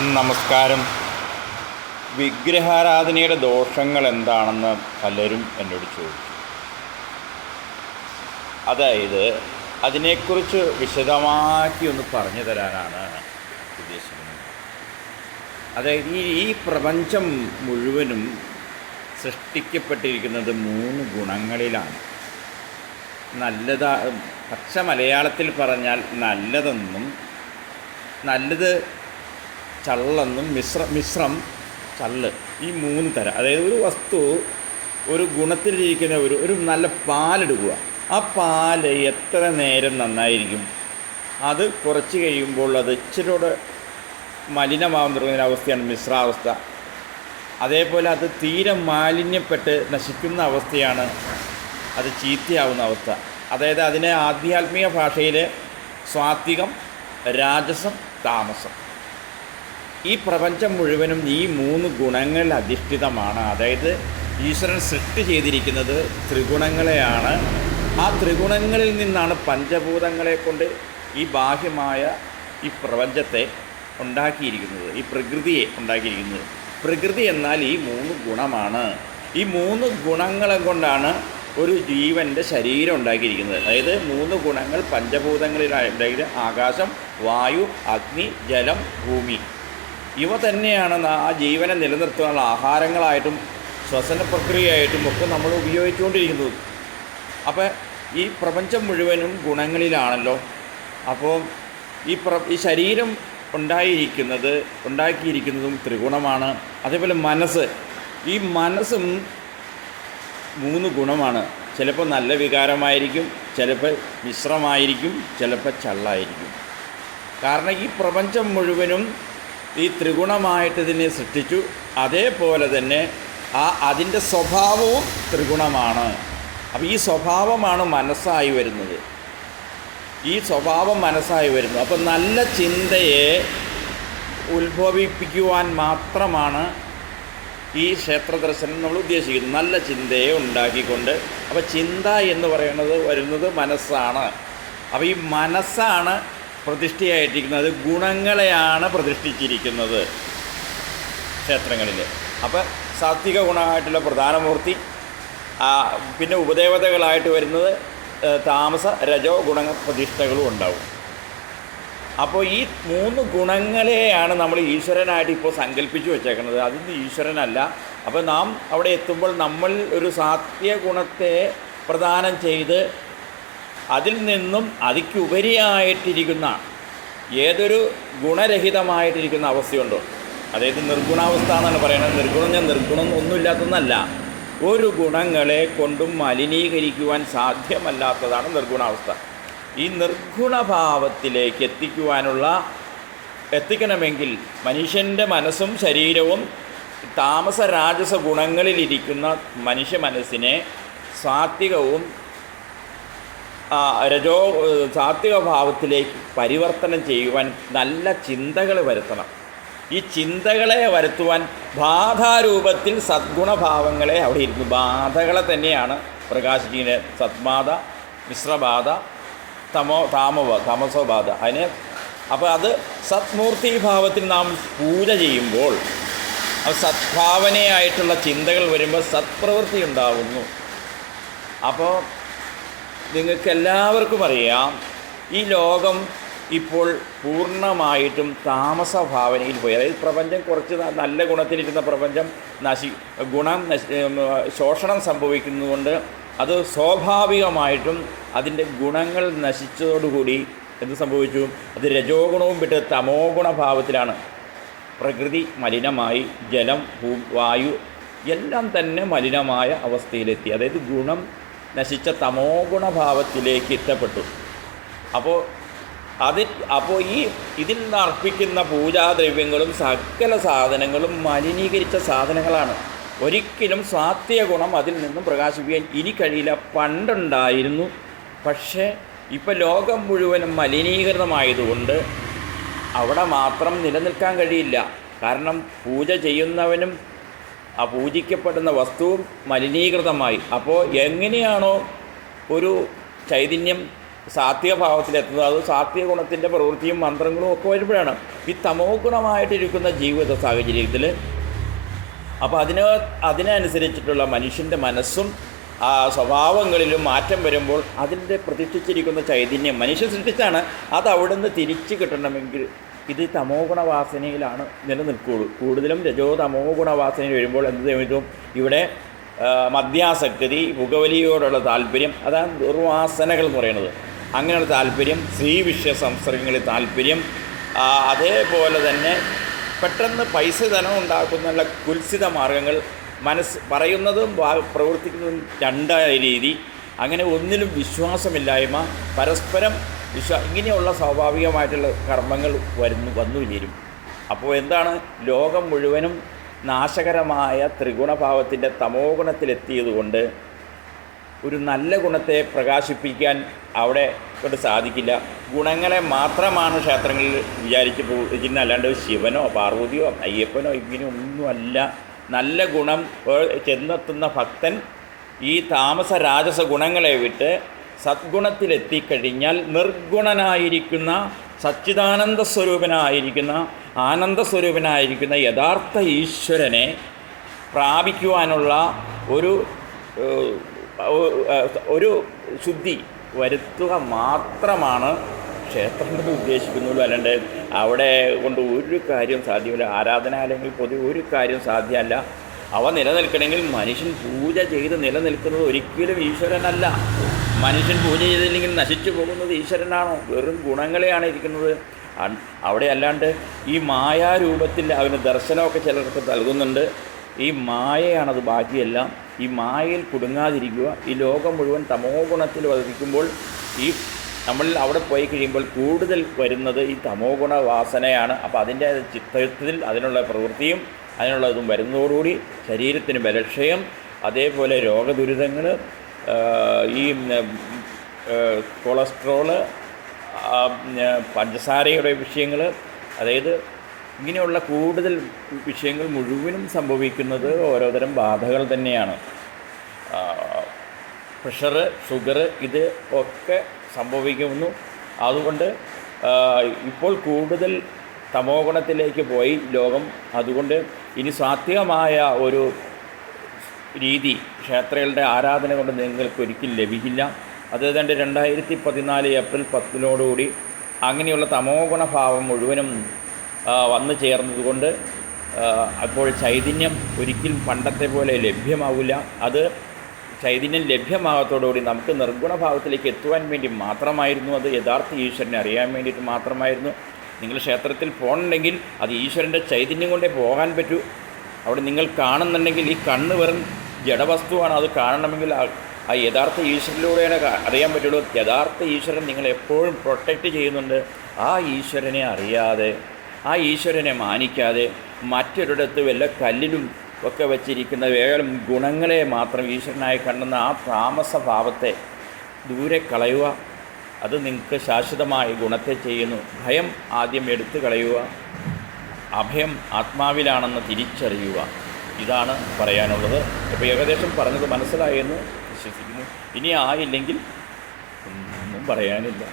നമസ്കാരം. വിഗ്രഹാരാധനയുടെ ദോഷങ്ങൾ എന്താണെന്ന് പലരും എന്നോട് ചോദിച്ചു. അതായത് അതിനെക്കുറിച്ച് വിശദമാക്കി ഒന്ന് പറഞ്ഞു തരാനാണ് ഉദ്ദേശിക്കുന്നത്. അതായത് ഈ പ്രപഞ്ചം മുഴുവനും സൃഷ്ടിക്കപ്പെട്ടിരിക്കുന്നത് 3 ഗുണങ്ങളിലാണ്. പച്ച മലയാളത്തിൽ പറഞ്ഞാൽ നല്ലതെന്നും, നല്ലത് ചള്ളെന്നും, മിശ്രം ചള്ള്, ഈ 3 തരം. അതായത് ഒരു വസ്തു ഒരു ഗുണത്തിലിരിക്കുന്ന ഒരു നല്ല പാലെടുക്കുക. ആ പാല് എത്ര നേരം നന്നായിരിക്കും, അത് കുറച്ച് കഴിയുമ്പോൾ അത് ഇച്ചിരിയോടെ മലിനമാകുന്ന തുടങ്ങുന്ന അവസ്ഥയാണ് മിശ്രാവസ്ഥ. അതേപോലെ അത് തീരെ മാലിന്യപ്പെട്ട് നശിക്കുന്ന അവസ്ഥയാണ് അത് ചീത്തയാവുന്ന അവസ്ഥ. അതായത് അതിനെ ആധ്യാത്മിക ഭാഷയിൽ സാത്വികം, രാജസം, താമസം. ഈ പ്രപഞ്ചം മുഴുവനും ഈ 3 ഗുണങ്ങളിൽ അധിഷ്ഠിതമാണ്. അതായത് ഈശ്വരൻ സൃഷ്ടി ചെയ്തിരിക്കുന്നത് ത്രിഗുണങ്ങളെയാണ്. ആ ത്രിഗുണങ്ങളിൽ നിന്നാണ് പഞ്ചഭൂതങ്ങളെ കൊണ്ട് ഈ ബാഹ്യമായ ഈ പ്രപഞ്ചത്തെ ഉണ്ടാക്കിയിരിക്കുന്നത്, ഈ പ്രകൃതിയെ ഉണ്ടാക്കിയിരിക്കുന്നത്. പ്രകൃതി എന്നാൽ ഈ 3 ഗുണമാണ്. ഈ 3 ഗുണങ്ങളെ കൊണ്ടാണ് ഒരു ജീവൻ്റെ ശരീരം ഉണ്ടാക്കിയിരിക്കുന്നത്. അതായത് 3 ഗുണങ്ങൾ പഞ്ചഭൂതങ്ങളിലായിട്ട് ആകാശം, വായു, അഗ്നി, ജലം, ഭൂമി. ഇവ തന്നെയാണ് ആ ജീവനെ നിലനിർത്താനുള്ള ആഹാരങ്ങളായിട്ടും ശ്വസന പ്രക്രിയയായിട്ടും ഒക്കെ നമ്മൾ ഉപയോഗിച്ചുകൊണ്ടിരിക്കുന്നത്. അപ്പോൾ ഈ പ്രപഞ്ചം മുഴുവനും ഗുണങ്ങളിലാണല്ലോ. അപ്പോൾ ഈ ശരീരം ഉണ്ടാക്കിയിരിക്കുന്നതും ത്രിഗുണമാണ്. അതേപോലെ ഈ മനസ്സും 3 ഗുണമാണ്. ചിലപ്പോൾ നല്ല വികാരമായിരിക്കും, ചിലപ്പോൾ മിശ്രമായിരിക്കും, ചിലപ്പോൾ ചള്ളായിരിക്കും. കാരണം ഈ പ്രപഞ്ചം മുഴുവനും ഈ ത്രിഗുണമായിട്ട് ഇതിനെ സൃഷ്ടിച്ചു. അതേപോലെ തന്നെ അതിൻ്റെ സ്വഭാവവും ത്രിഗുണമാണ്. അപ്പോൾ ഈ സ്വഭാവമാണ് മനസ്സായി വരുന്നത്. അപ്പോൾ നല്ല ചിന്തയെ ഉത്ഭവിപ്പിക്കുവാൻ മാത്രമാണ് ഈ ക്ഷേത്ര ദർശനം നമ്മൾ ഉദ്ദേശിക്കുന്നത്. നല്ല ചിന്തയെ ഉണ്ടാക്കിക്കൊണ്ട്. അപ്പോൾ ചിന്ത എന്ന് വരുന്നത് മനസ്സാണ്. അപ്പോൾ ഈ മനസ്സാണ് പ്രതിഷ്ഠയായിട്ടിരിക്കുന്നത്. ഗുണങ്ങളെയാണ് പ്രതിഷ്ഠിച്ചിരിക്കുന്നത് ക്ഷേത്രങ്ങളിൽ. അപ്പോൾ സാത്വിക ഗുണമായിട്ടുള്ള പ്രധാനമൂർത്തി, പിന്നെ ഉപദേവതകളായിട്ട് വരുന്നത് താമസ, രജോ ഗുണ പ്രതിഷ്ഠകളും ഉണ്ടാവും. അപ്പോൾ ഈ 3 ഗുണങ്ങളെയാണ് നമ്മൾ ഈശ്വരനായിട്ട് ഇപ്പോൾ സങ്കല്പിച്ചു വെച്ചേക്കുന്നത്. അതിന് ഈശ്വരനല്ല. അപ്പോൾ നാം അവിടെ എത്തുമ്പോൾ നമ്മൾ ഒരു സാത്വിക ഗുണത്തെ പ്രദാനം ചെയ്ത് അതിൽ നിന്നും അതിക്കുപരിയായിട്ടിരിക്കുന്ന ഏതൊരു ഗുണരഹിതമായിട്ടിരിക്കുന്ന അവസ്ഥയുണ്ടോ, അതായത് നിർഗുണാവസ്ഥ എന്നാണ് പറയുന്നത്. നിർഗുണം ഒന്നുമില്ലാത്തതെന്നല്ല, ഒരു ഗുണങ്ങളെ കൊണ്ടും മലിനീകരിക്കുവാൻ സാധ്യമല്ലാത്തതാണ് നിർഗുണാവസ്ഥ. ഈ നിർഗുണഭാവത്തിലേക്ക് എത്തിക്കണമെങ്കിൽ മനുഷ്യൻ്റെ മനസ്സും ശരീരവും താമസ രാജസ ഗുണങ്ങളിലിരിക്കുന്ന മനുഷ്യ മനസ്സിനെ സാത്വികവും സാത്വിക ഭാവത്തിലേക്ക് പരിവർത്തനം ചെയ്യുവാൻ നല്ല ചിന്തകൾ വരുത്തണം. ഈ ചിന്തകളെ വരുത്തുവാൻ ബാധാരൂപത്തിൽ സദ്ഗുണഭാവങ്ങളെ അവിടെ ഇരിക്കും. ബാധകളെ തന്നെയാണ് പ്രകാശിക്കുന്നത്. സദ്ബാധ, മിശ്രബാധ, താമസോ ബാധ. അപ്പോൾ അത് സത്മൂർത്തി ഭാവത്തിൽ നാം പൂജ ചെയ്യുമ്പോൾ സദ്ഭാവനയായിട്ടുള്ള ചിന്തകൾ വരുമ്പോൾ സത്പ്രവൃത്തി ഉണ്ടാകുന്നു. അപ്പോൾ നിങ്ങൾക്കെല്ലാവർക്കും അറിയാം, ഈ ലോകം ഇപ്പോൾ പൂർണ്ണമായിട്ടും താമസഭാവനയിൽ പോയി. അതായത് പ്രപഞ്ചം കുറച്ച് നല്ല ഗുണത്തിലിരുന്ന പ്രപഞ്ചം ശോഷണം സംഭവിക്കുന്നതുകൊണ്ട് അത് സ്വാഭാവികമായിട്ടും അതിൻ്റെ ഗുണങ്ങൾ നശിച്ചതോടുകൂടി എന്ത് സംഭവിച്ചു? അത് രജോ ഗുണവും വിട്ട് തമോ ഗുണഭാവത്തിലാണ്. പ്രകൃതി മലിനമായി, ജലം, വായു എല്ലാം തന്നെ മലിനമായ അവസ്ഥയിലെത്തി. അതായത് ഗുണം നശിച്ച തമോ ഗുണഭാവത്തിലേക്ക് എത്തപ്പെട്ടു. അപ്പോൾ ഇതിൽ നിന്ന് അർപ്പിക്കുന്ന പൂജാദ്രവ്യങ്ങളും സകല സാധനങ്ങളും മലിനീകരിച്ച സാധനങ്ങളാണ്. ഒരിക്കലും സാത്വിക ഗുണം അതിൽ നിന്നും പ്രകാശിപ്പിക്കാൻ ഇനി കഴിയില്ല. പണ്ടുണ്ടായിരുന്നു, പക്ഷേ ഇപ്പോൾ ലോകം മുഴുവനും മലിനീകൃതമായതുകൊണ്ട് അവിടെ മാത്രം നിലനിൽക്കാൻ കഴിയില്ല. കാരണം പൂജ ചെയ്യുന്നവനും ആ പൂജിക്കപ്പെടുന്ന വസ്തുവും മലിനീകൃതമായി. അപ്പോൾ എങ്ങനെയാണോ ഒരു ചൈതന്യം സാത്വിക ഭാവത്തിലെത്തുന്നത്. അത് സാത്വിക ഗുണത്തിൻ്റെ പ്രവൃത്തിയും മന്ത്രങ്ങളും ഒക്കെ വരുമ്പോഴാണ് ഈ തമോ ഗുണമായിട്ടിരിക്കുന്ന ജീവിത സാഹചര്യത്തിൽ. അപ്പോൾ അതിനനുസരിച്ചിട്ടുള്ള മനുഷ്യൻ്റെ മനസ്സും സ്വഭാവങ്ങളിലും മാറ്റം വരുമ്പോൾ അതിൻ്റെ പ്രതിഷ്ഠിച്ചിരിക്കുന്ന ചൈതന്യം മനുഷ്യൻ സൃഷ്ടിച്ചാണ്, അത് അവിടെ നിന്ന് തിരിച്ച് കിട്ടണമെങ്കിൽ ഇത് തമോ ഗുണവാസനയിലാണ് നിലനിൽക്കുകയുള്ളൂ. കൂടുതലും രജോ തമോ ഗുണവാസനയിൽ വരുമ്പോൾ എന്ത് ചെയ്യും? ഇവിടെ മദ്യാസക്തി, പുകവലിയോടുള്ള താല്പര്യം, അതാണ് ദുർവാസനകൾ എന്ന് പറയുന്നത്. അങ്ങനെയുള്ള താല്പര്യം, സ്ത്രീ വിഷയ സംസർഗങ്ങളിൽ താല്പര്യം, അതേപോലെ തന്നെ പെട്ടെന്ന് പൈസ ധനം ഉണ്ടാക്കുന്ന കുൽസിത മാർഗങ്ങൾ, മനസ്സ് പറയുന്നതും പ്രവർത്തിക്കുന്നതും രണ്ടായ രീതി, അങ്ങനെ ഒന്നിലും വിശ്വാസമില്ലായ്മ, പരസ്പരം ഇങ്ങനെയുള്ള സ്വാഭാവികമായിട്ടുള്ള കർമ്മങ്ങൾ വന്നു ചേരും. അപ്പോൾ എന്താണ്? ലോകം മുഴുവനും നാശകരമായ ത്രിഗുണഭാവത്തിൻ്റെ തമോ ഗുണത്തിലെത്തിയതുകൊണ്ട് ഒരു നല്ല ഗുണത്തെ പ്രകാശിപ്പിക്കാൻ അവിടെ കൊണ്ട് സാധിക്കില്ല. ഗുണങ്ങളെ മാത്രമാണ് ക്ഷേത്രങ്ങളിൽ വിചാരിച്ച് പോകുന്ന, അല്ലാണ്ട് ശിവനോ പാർവതിയോ അയ്യപ്പനോ ഇങ്ങനെയൊന്നുമല്ല. നല്ല ഗുണം ചെന്നെത്തുന്ന ഭക്തൻ ഈ താമസ രാജസ ഗുണങ്ങളെ വിട്ട് സദ്ഗുണത്തിലെത്തിക്കഴിഞ്ഞാൽ നിർഗുണനായിരിക്കുന്ന സച്ചിദാനന്ദ സ്വരൂപനായിരിക്കുന്ന ആനന്ദസ്വരൂപനായിരിക്കുന്ന യഥാർത്ഥ ഈശ്വരനെ പ്രാപിക്കുവാനുള്ള ഒരു ശുദ്ധി വരുത്തുക മാത്രമാണ് ക്ഷേത്രം കൊണ്ട് ഉദ്ദേശിക്കുന്നുള്ളൂ. അല്ലാണ്ട് അവിടെ കൊണ്ട് ഒരു കാര്യം സാധ്യമല്ല. ആരാധനാലയങ്ങളിൽ പൊതുവെ ഒരു കാര്യം സാധ്യമല്ല. അവ നിലനിൽക്കണമെങ്കിൽ മനുഷ്യൻ പൂജ ചെയ്ത് നിലനിൽക്കുന്നത് ഒരിക്കലും ഈശ്വരനല്ല. മനുഷ്യൻ പൂജ ചെയ്തില്ലെങ്കിൽ നശിച്ചു പോകുന്നത് ഈശ്വരനാണോ? വെറും ഗുണങ്ങളെയാണ് ഇരിക്കുന്നത് അവിടെ. അല്ലാണ്ട് ഈ മായാരൂപത്തിൽ അവന് ദർശനമൊക്കെ ചിലർക്ക് നൽകുന്നുണ്ട്. ഈ മായയാണത്. ബാക്കിയെല്ലാം ഈ മായയിൽ കുടുങ്ങാതിരിക്കുക. ഈ ലോകം മുഴുവൻ തമോ ഗുണത്തിൽ വധിക്കുമ്പോൾ ഈ നമ്മൾ അവിടെ പോയി കഴിയുമ്പോൾ കൂടുതൽ വരുന്നത് ഈ തമോ ഗുണ വാസനയാണ്. അപ്പോൾ അതിൻ്റെ ചിത്രത്തിൽ അതിനുള്ള പ്രവൃത്തിയും അതിനുള്ള ഇതും വരുന്നതോടുകൂടി ശരീരത്തിന് ബലക്ഷയം, അതേപോലെ രോഗദുരിതങ്ങൾ, ഈ കൊളസ്ട്രോള്, പഞ്ചസാരയുടെ വിഷയങ്ങൾ, അതായത് ഇങ്ങനെയുള്ള കൂടുതൽ വിഷയങ്ങൾ മുഴുവനും സംഭവിക്കുന്നത് ഓരോതരം ബാധകൾ തന്നെയാണ്. പ്രഷർ, ഷുഗർ, ഇത് ഒക്കെ സംഭവിക്കുന്നു. അതുകൊണ്ട് ഇപ്പോൾ കൂടുതൽ തമോ ഗുണത്തിലേക്ക് പോയി ലോകം. അതുകൊണ്ട് ഇനി സാത്വികമായ ഒരു രീതി ക്ഷേത്രങ്ങളുടെ ആരാധന കൊണ്ട് നിങ്ങൾക്ക് ഒരിക്കലും ലഭിക്കില്ല. അത് ഏതാണ്ട് 2014 ഏപ്രിൽ 10 അങ്ങനെയുള്ള തമോ ഗുണഭാവം മുഴുവനും വന്നു ചേർന്നതുകൊണ്ട് അപ്പോൾ ചൈതന്യം ഒരിക്കലും പണ്ടത്തെ പോലെ ലഭ്യമാവില്ല. അത് ചൈതന്യം ലഭ്യമാകത്തോടുകൂടി നമുക്ക് നിർഗുണഭാവത്തിലേക്ക് എത്തുവാൻ വേണ്ടി മാത്രമായിരുന്നു. അത് യഥാർത്ഥ ഈശ്വരനെ അറിയാൻ വേണ്ടിയിട്ട് മാത്രമായിരുന്നു. നിങ്ങൾ ക്ഷേത്രത്തിൽ പോകണമെങ്കിൽ അത് ഈശ്വരൻ്റെ ചൈതന്യം കൊണ്ടേ പോകാൻ പറ്റൂ. അവിടെ നിങ്ങൾ കാണുന്നുണ്ടെങ്കിൽ ഈ കണ്ണ് വെറും ജഡവസ്തുവാണ്. അത് കാണണമെങ്കിൽ ആ യഥാർത്ഥ ഈശ്വരനിലൂടെയാണ് അറിയാൻ പറ്റുള്ളൂ. യഥാർത്ഥ ഈശ്വരൻ നിങ്ങളെപ്പോഴും പ്രൊട്ടക്റ്റ് ചെയ്യുന്നുണ്ട്. ആ ഈശ്വരനെ അറിയാതെ, ആ ഈശ്വരനെ മാനിക്കാതെ മറ്റൊരിടത്ത് വല്ല കല്ലിലും ഒക്കെ വച്ചിരിക്കുന്ന വേഗം ഗുണങ്ങളെ മാത്രം ഈശ്വരനായി കണ്ടെന്ന ആ താമസഭാവത്തെ ദൂരെ കളയുക. അത് നിങ്ങൾക്ക് ശാശ്വതമായ ഗുണത്തെ ചെയ്യുന്നു. ഭയം ആദ്യം എടുത്തു കളയുക. അഭയം ആത്മാവിലാണെന്ന് തിരിച്ചറിയുക. ഇതാണ് പറയാനുള്ളത്. ഇപ്പോൾ ഏകദേശം പറഞ്ഞത് മനസ്സിലായെന്ന് വിശ്വസിക്കുന്നു. ഇനി ആയില്ലെങ്കിൽ ഒന്നും പറയാനില്ല.